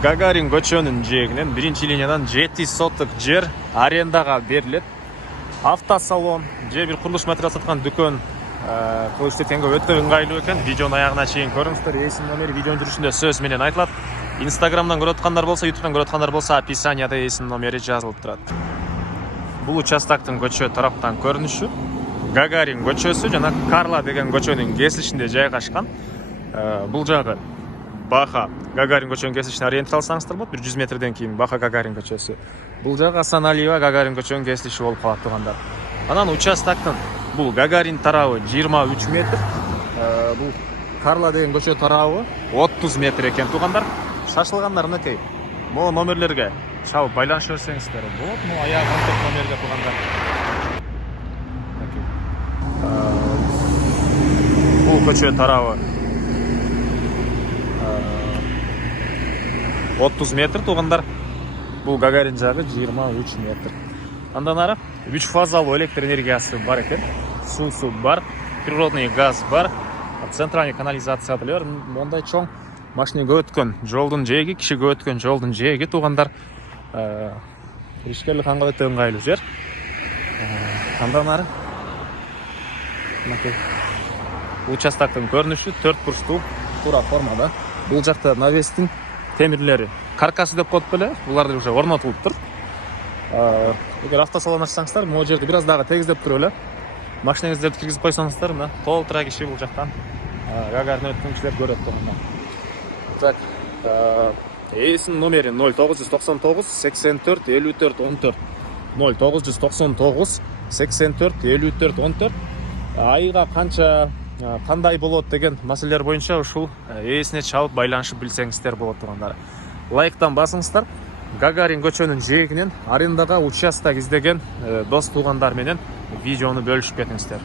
Гагарин көчөнүн жээгинен 1-линиядан 7 соток жер арендага берилет. Автосалон же бир курулуш материал саткан дүкөн кылып иштеткенге өтө ыңгайлуу экен. Видеонун аягына чейин көрүңүздөр. Эсин номери видеонун жүрүшүндө сөз менен айтылат. Инстаграмдан көрүп аткандар болсо, ютубтан көрүп аткандар болсо, описанияда эсин номери жазылып турат. Бул участактын көчө тараптан көрүнүшү Гагарин көчөсү жана Карла деген көчөнүн кесилишинде жайгашкан. Бул жагы Баха Гагарин көчөнүн кесилишине ориентир алсаңыздар болот. 100 метрден кийин Баха Гагарин көчөсү. Бул жагы Асаналиева Гагарин көчөнүн кесилиши болуп калат туугандар. Анан участактын бул Гагарин тарабы 23 метр. Бул Карла деген көчө тарабы 30 метр экен туугандар. Шашылгандар мынакей. Могу номерлерге чалып байланыша берсеңиздер болот. Могу аяк контакт номерге туугандар. Бул көчө тарабы 30 метр туугандар. Бул Гагарин жагы 23 метр. Андан ары 3 фазалуу электр энергиясы бар экен. Суусу бар, природный газ бар, центральный канализация бар. Мондай чоң машина көп өткөн жолдун жээги, киши көп өткөн жолдун жээги туугандар. Ишкерлик канга өтө ыңгайлуу жер. Андан ары мынакей участактын көрүнүшү 4 бурчтуу туура формада. Бул жакта навестин темирлери, каркасы деп коет беле, булар уже орнотулуптур. Эгер автосалон ачсаңыздар, могу жерди бир аз дагы тегиздеп туруп эле машинаңыздарды киргизип койсоңуздар, мына толтура киши бул жактан Гагарин өткөн кишилер көрөт турганда. Так, эсин номери 0999 84 54 14. 0999 84 54 14. Айга канча кандай болот деген маселелер боюнча ушул эсине чалып байланышып билсеңиздер болот туугандар. Лайктан басыңыздар. Гагарин көчөнүн жээгинен арендага участок издеген дос туугандар менен видеону бөлүшүп кетиңиздер.